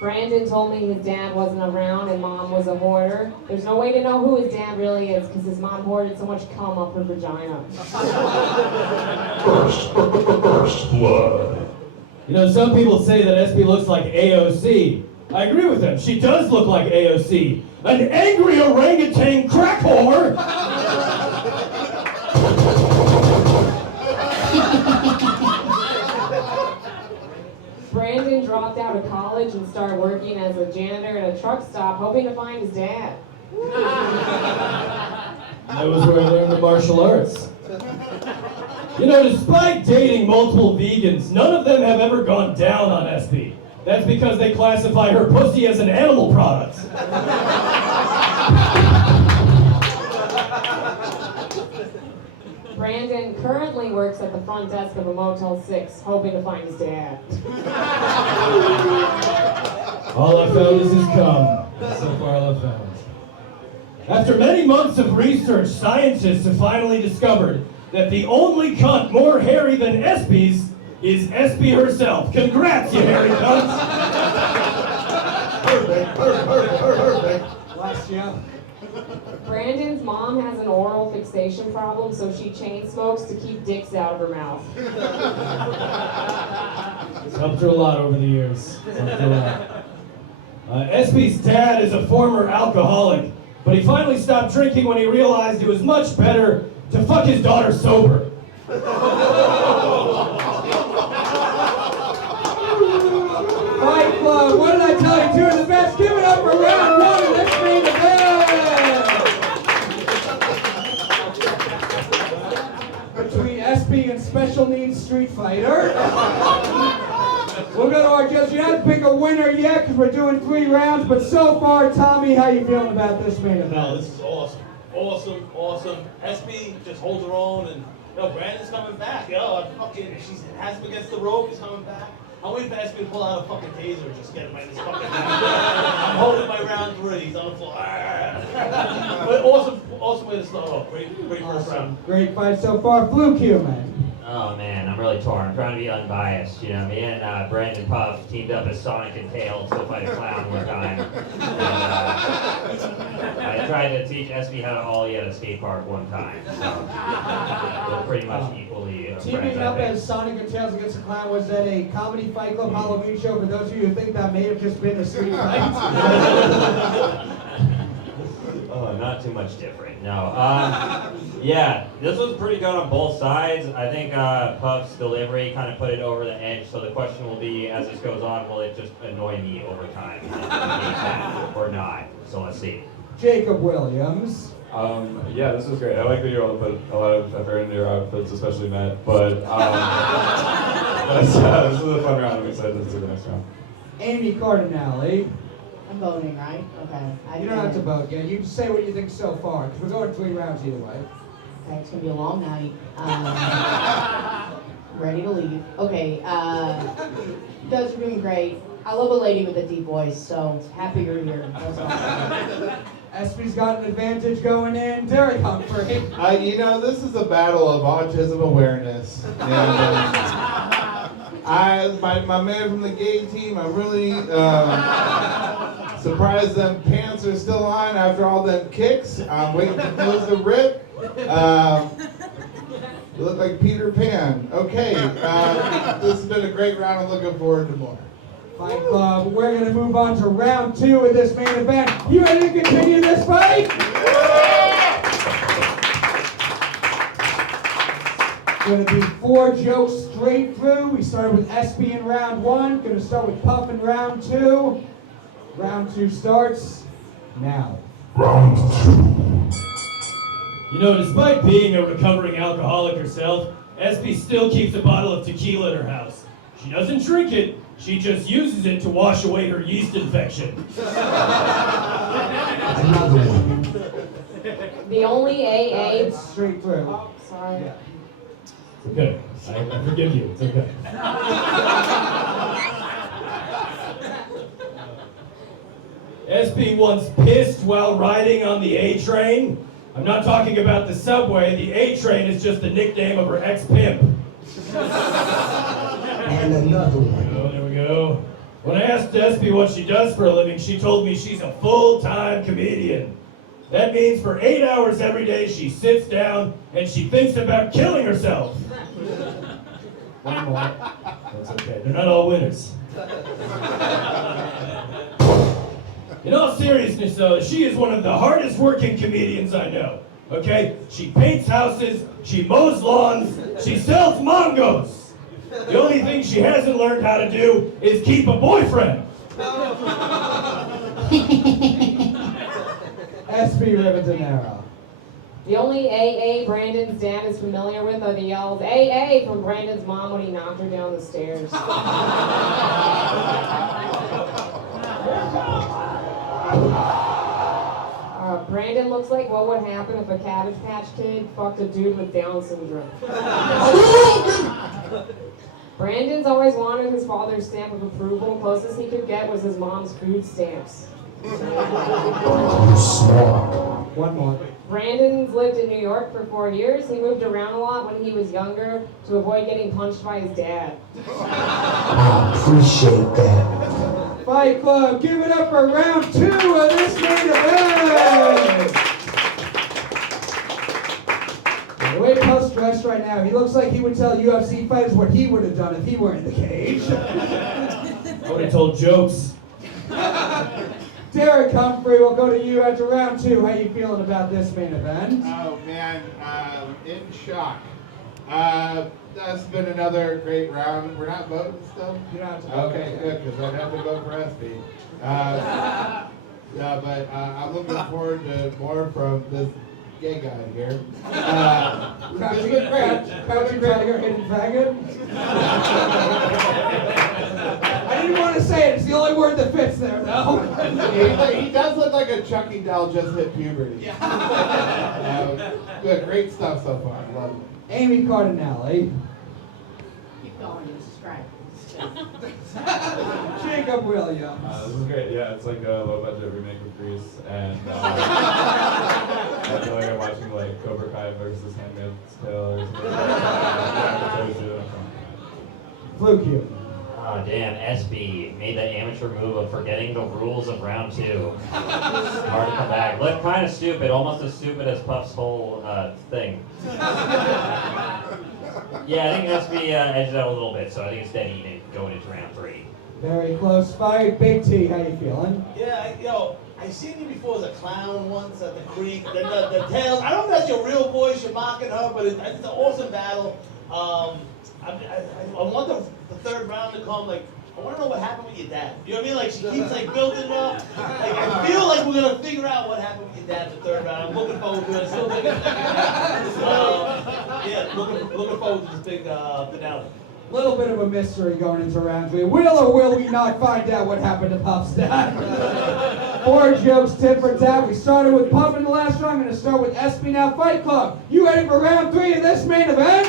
Brandon told me his dad wasn't around and mom was a hoarder. There's no way to know who his dad really is because his mom hoarded so much cum up her vagina. First blood. You know, some people say that Espi looks like AOC. I agree with them. She does look like AOC. An angry orangutan crack whore! Brandon dropped out of college and started working as a janitor at a truck stop, hoping to find his dad. That was where I learned the martial arts. You know, despite dating multiple vegans, none of them have ever gone down on Espi. That's because they classify her pussy as an animal product. Brandon currently works at the front desk of a Motel 6, hoping to find his dad. All I found is his cum. So far, all I found. After many months of research, scientists have finally discovered that the only cunt more hairy than Espi's is Espi herself. Congrats, you hairy cunts! Perfect. Bless you. Brandon's mom has an oral fixation problem, so she chain smokes to keep dicks out of her mouth. It's helped her a lot over the years. It's helped her a lot. Espi's dad is a former alcoholic, but he finally stopped drinking when he realized it was much better to fuck his daughter sober. Fight Club, what did I tell you? 2 of the best. Give it up for round 1 of this main event. Between Espi and Special Needs Street Fighter. We'll go to our judge. You haven't picked a winner yet because we're doing 3 rounds, but so far, Tommy, how you feeling about this main event? No, this is awesome. Awesome. Espi just holds her own, and Brandon's coming back. She has him against the rope. He's coming back. I'm waiting for Espi to pull out a fucking taser and just get him right in his fucking I'm holding my round 3. He's on the floor. But awesome way to start off. Great first round. Great fight so far. Fluke Human. Oh man, I'm really torn. I'm trying to be unbiased. You know, me and Brandon Puff teamed up as Sonic and Tails to fight a clown one time. And, I tried to teach Espi how to ollie at a skate park one time. So we're pretty much equally Teaming friends, up I think. as Sonic and Tails Against the Clown was at a comedy fight club Halloween show. For those of you who think that may have just been a street fight. Oh, not too much different. No. Yeah, this was pretty good on both sides. I think Puff's delivery kind of put it over the edge. So the question will be, as this goes on, will it just annoy me over time, or not? So let's see. Jacob Williams. Yeah, this was great. I like that you all put a lot of effort into your outfits, especially Matt. But this is a fun round. I'm excited to see the next round. Amy Cardinale. I'm voting, right? Okay. You don't have to vote yet. You can say what you think so far, because we're going 3 rounds either way. Okay, it's gonna be a long night. Ready to leave. Okay, you guys are doing great. I love a lady with a deep voice, so happy you're here. That's awesome. Espi's got an advantage going in. Derick Humphrey. This is a battle of autism awareness. My man from the gay team, I'm really surprised them pants are still on after all them kicks. I'm waiting for those to rip. You look like Peter Pan. Okay, this has been a great round. I'm looking forward to more. Fight Club, we're going to move on to round 2 of this main event. You ready to continue this fight? Going to be 4 jokes straight through. We started with Espi in round 1. Going to start with Puff in round 2. Round 2 starts now. Round 2. You know, despite being a recovering alcoholic herself, Espi still keeps a bottle of tequila in her house. She doesn't drink it, She just uses it to wash away her yeast infection. Another one. The only AA. Straight through. Oh, sorry. Okay, I forgive you. It's okay. Espi once pissed while riding on the A train. I'm not talking about the subway. The A train is just the nickname of her ex-pimp. And another one. Oh, there we go. When I asked Espi what she does for a living, she told me she's a full-time comedian. That means for 8 hours every day she sits down and she thinks about killing herself. One more. That's okay. They're not all winners. In all seriousness, though, she is one of the hardest working comedians I know. Okay? She paints houses, she mows lawns, she sells mangos. The only thing she hasn't learned how to do is keep a boyfriend. Espi Rivadeneira. The only AA Brandon's dad is familiar with are the yells AA from Brandon's mom when he knocked her down the stairs. Brandon looks like what would happen if a Cabbage Patch Kid fucked a dude with Down syndrome. Brandon's always wanted his father's stamp of approval. Closest he could get was his mom's food stamps. One more. Brandon's lived in New York for 4 years. He moved around a lot when he was younger to avoid getting punched by his dad. I appreciate that. Fight Club, give it up for round 2 of this main event! The way Puff's dressed right now, he looks like he would tell UFC fighters what he would have done if he were in the cage. I would have told jokes. Derick Humphrey, we'll go to you after round 2. How you feeling about this main event? Oh man, in shock. That's been another great round. We're not voting still? You're not. Okay, good, because I'd have to vote for Espi. Yeah, but I'm looking forward to more from this gay guy here. Crouching Tiger, Hidden Faggot? I didn't want to say it. It's the only word that fits there, though. He does look like a Chucky doll just hit puberty. Good, great stuff so far. Love it. Amy Cardinale. Keep going, it's strike. Jacob Williams. This is great. Yeah, it's like a low-budget remake of Grease, and I feel like I'm watching like Cobra Kai versus Handmaid's Tale or something. Fluke Human. Oh, damn, Espi made the amateur move of forgetting the rules of round 2. Hard to come back. Looked kind of stupid, almost as stupid as Puff's whole thing. Yeah, I think Espi edged out a little bit, so I think it's dead even going into round 3. Very close fight. Big T, how you feeling? Yeah, I seen you before as a clown once at the creek. The tails. I don't know if that's your real voice, you're mocking her, but it's an awesome battle. I want the third round to come. Like, I want to know what happened with your dad. You know what I mean? Like, she keeps like building up. Like, I feel like we're gonna figure out what happened with your dad in the third round. I'm looking forward to it. Still thinking yeah, looking forward to this big finale. Little bit of a mystery going into round 3. Will or will we not find out what happened to Puff's dad? 4 jokes, tit for tat. We started with Puff in the last round. I'm going to start with Espi now. Fight Club, you ready for round 3 of this main event?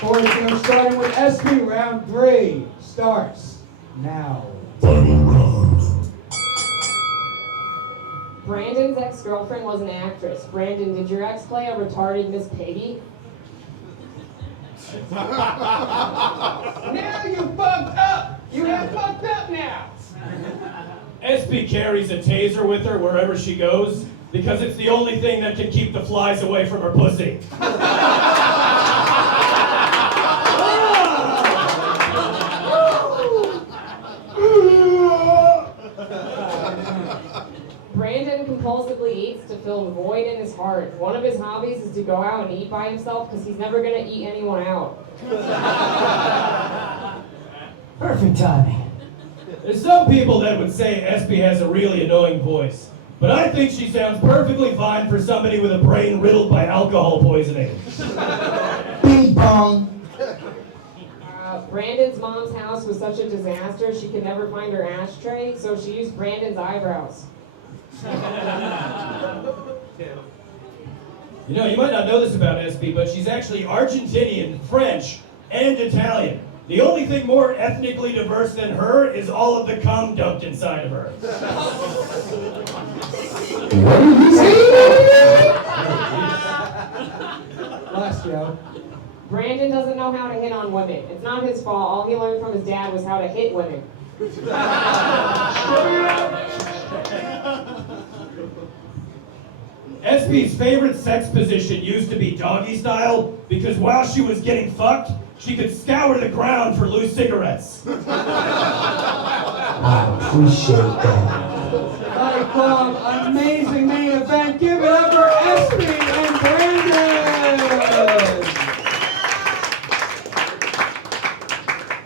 4 jokes starting with Espi. Round 3 starts now. Brandon's ex-girlfriend was an actress. Brandon, did your ex play a retarded Miss Piggy? Now you fucked up! You have fucked up now! Espi carries a taser with her wherever she goes because it's the only thing that can keep the flies away from her pussy. Brandon compulsively eats to fill the void in his heart. One of his hobbies is to go out and eat by himself because he's never going to eat anyone out. Perfect timing. There's some people that would say Espi has a really annoying voice, but I think she sounds perfectly fine for somebody with a brain riddled by alcohol poisoning. Bing bong. Brandon's mom's house was such a disaster she could never find her ashtray, so she used Brandon's eyebrows. You know, you might not know this about Espi, but she's actually Argentinian, French, and Italian. The only thing more ethnically diverse than her is all of the cum dumped inside of her. What did you say? Last Joe. Brandon doesn't know how to hit on women. It's not his fault. All he learned from his dad was how to hit women. Espi's favorite sex position used to be doggy style because while she was getting fucked, she could scour the ground for loose cigarettes. I appreciate that. Fight Club, amazing main event. Give it up for Espi and Brandon.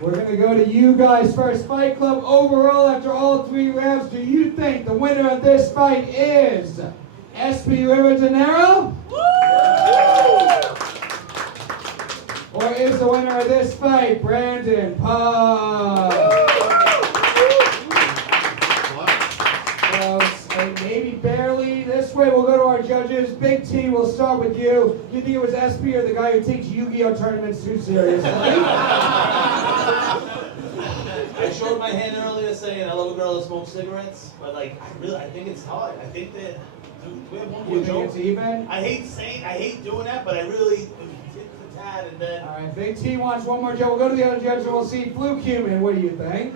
We're going to go to you guys first. Fight Club, overall, after all 3 rounds, do you think the winner of this fight is Espi Rivadeneira? Or is the winner of this fight Brandon Puff? Close, and maybe barely. This way, we'll go to our judges. Big T, we'll start with you. You think it was Espi or the guy who takes Yu-Gi-Oh tournaments too seriously? I showed my hand earlier saying I love a girl that smokes cigarettes, but like I think it's hard. I think that do we have one more You think joke? it's even? I hate doing that, but I really hit the tad and then. All right, Big T wants one more joke. We'll go to the other judges and we'll see. Fluke Human, what do you think?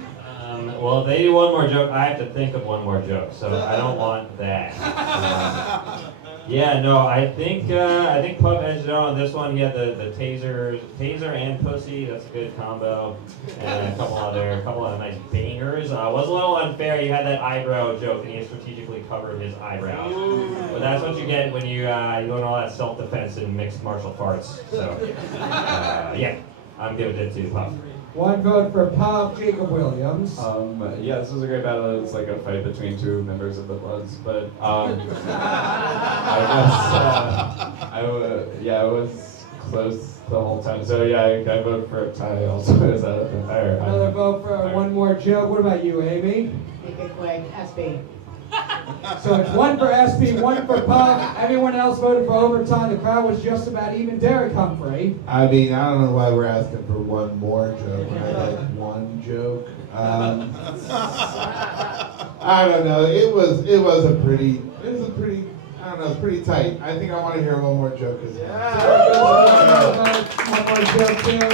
Well, if they do one more joke, I have to think of one more joke, so I don't want that. Yeah, no, I think Puff edged it on this one. He had the taser and pussy. That's a good combo, and a couple other nice bangers. Was a little unfair. You had that eyebrow joke, and he strategically covered his eyebrows. But that's what you get when you learn all that self-defense and mixed martial arts. So, yeah, I'm giving it to Puff. One vote for Puff, Jacob Williams. Yeah, this was a great battle. It's like a fight between 2 members of the Bloods, but I was close the whole time. So yeah, I vote for a tie also. Is that fair? Another vote for one more joke. What about you, Amy? Make it quick. Espi. So it's 1 for Espi, 1 for Puff. Everyone else voted for overtime. The crowd was just about even. Derick Humphrey. I mean, I don't know why we're asking for one more joke. I like one joke. I don't know. It was a pretty. I don't know. It's pretty tight. I think I want to hear one more joke as well. One more joke too.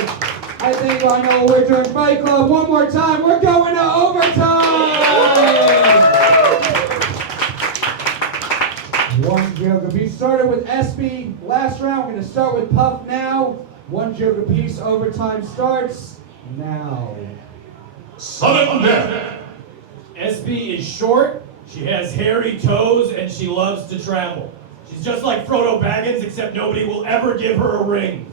I think I know what we're doing. Fight Club, one more time. We're going to overtime. One joke apiece. Started with Espi last round. We're going to start with Puff now. One joke apiece. Overtime starts now. Espi is short, she has hairy toes, and she loves to travel. She's just like Frodo Baggins, except nobody will ever give her a ring.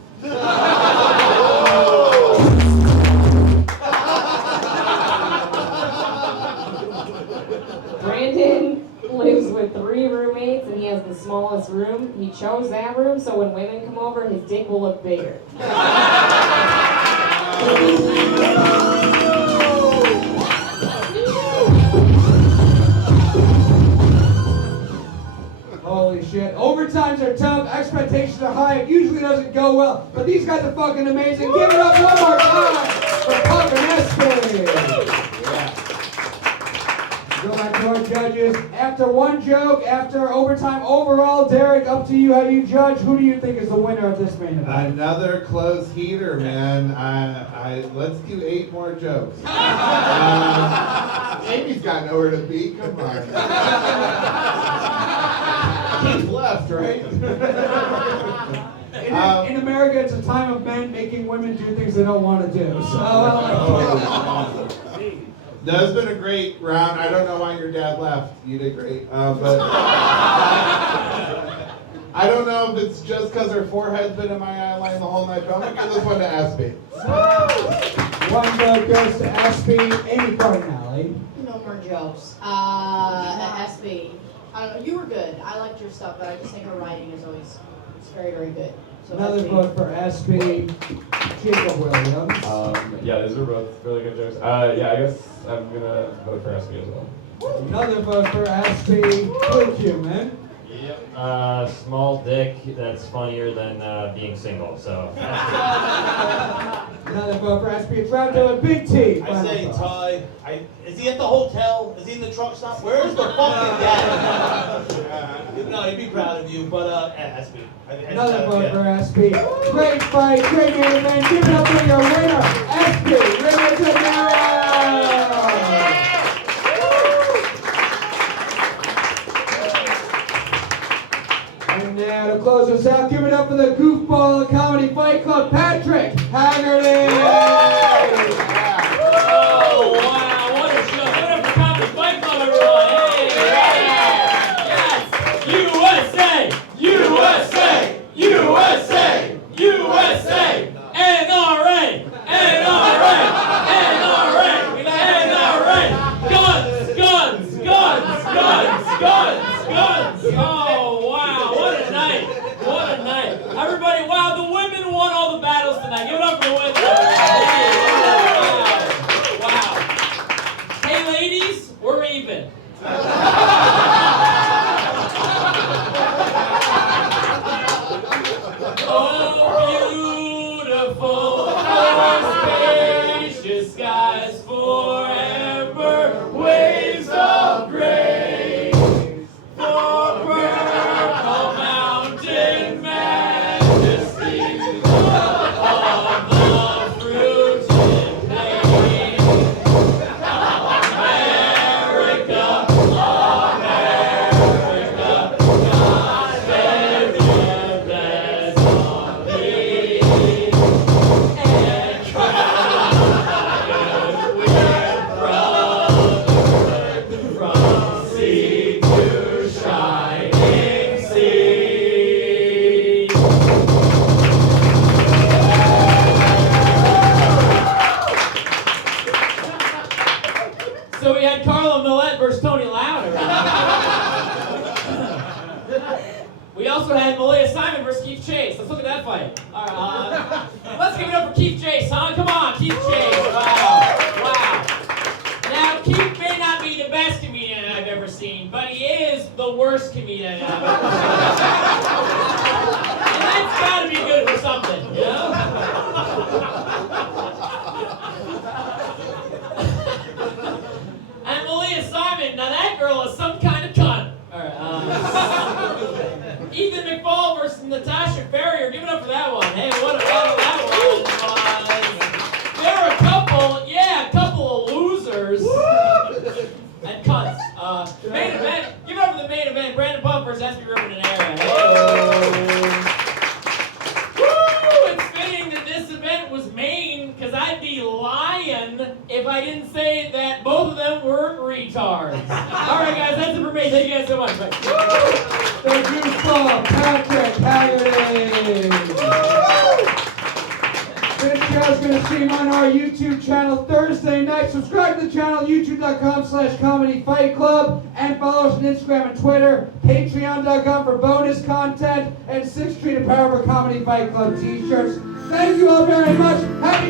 Brandon lives with 3 roommates and he has the smallest room. He chose that room so when women come over, his dick will look bigger. Holy shit. Overtimes are tough. Expectations are high. It usually doesn't go well. But these guys are fucking amazing. Give it up one more time for Puff and Espi. Go back to our judges. After one joke, after overtime overall, Derick, up to you. How do you judge? Who do you think is the winner of this main event? Another close heater, man. Let's do 8 more jokes. Amy's got nowhere to be. Come on. He's left, right? In America, it's a time of men making women do things they don't want to do. So, No, it's been a great round. I don't know why your dad left. You did great. But I don't know if it's just because her forehead's been in my eye line the whole night, but I'm going to give this one to Espi. One vote goes to Espi. Amy Cardinale. No more jokes. Espi. I don't know. You were good. I liked your stuff, but I just think her writing is always very, very good. So Another Espi. vote for Espi. Jacob Williams. Yeah, these are both really good jokes. Yeah, I guess I'm gonna vote for Espi as well. Another vote for Espi. Fluke Human. Yep. Small dick, that's funnier than being single, so. Another vote for Espi. It's round to a big T. I Final say thoughts. Ty. Is he at the hotel? Is he in the truck stop? Where's the fucking guy? No, he'd be proud of you, but Espi. Another vote for Espi. Great fight, great main event. Give it up for your winner, Espi Rivadeneira. And now to close us out, give it up for the goofball of Comedy Fight Club, Patrick Haggerty. Oh, wow, what a show. Give it up for Comedy Fight Club, everyone. Hey, yes. USA, USA, USA, USA, NRA, NRA, NRA, NRA. Guns, guns, guns, guns, guns, guns. Oh, wow, what a night. What a night. Everybody, wow, the women won all the battles tonight. Give it up for the women. Wow. Hey, ladies, we're even. Oh, beautiful, spacious skies forever, waves of grace, for purple mountain majesty of the fruited plain. America, America, God save your blessed on thee. And triumph we're brotherhood from sea to shining sea. So we had Karla Mellett versus Tony Lauder. We also had Malia Simon versus Keith Chase. Let's look at that fight. All right, let's give it up for Keith Chase, huh? Come on, Keith Chase. Wow. Wow. Now, Keith may not be the best comedian I've ever seen, but he is the worst comedian I've ever seen. And that's got to be good for something, you know? And Malia Simon, now that girl is some kind of cunt. All right, Ethan McFall versus Natasha Ferrier. Give it up for that one. Hey, what a battle that was. There were a couple of losers and cunts. Main event. Give it up for the main event. Brandon Pump versus Espi Rivadeneira. Hey. Woo! It's fitting that this event was Maine, because I'd be lying if I didn't say that both of them were retards. All right, guys, that's it for me. Thank you guys so much. Bye. The goofball, Patrick Haggerty. This show's going to stream on our YouTube channel Thursday night. Subscribe to the channel, youtube.com/Comedy Fight Club, and follow us on Instagram and Twitter, patreon.com for bonus content, and 6th Street Apparel for Comedy Fight Club t-shirts. Thank you all very much. Happy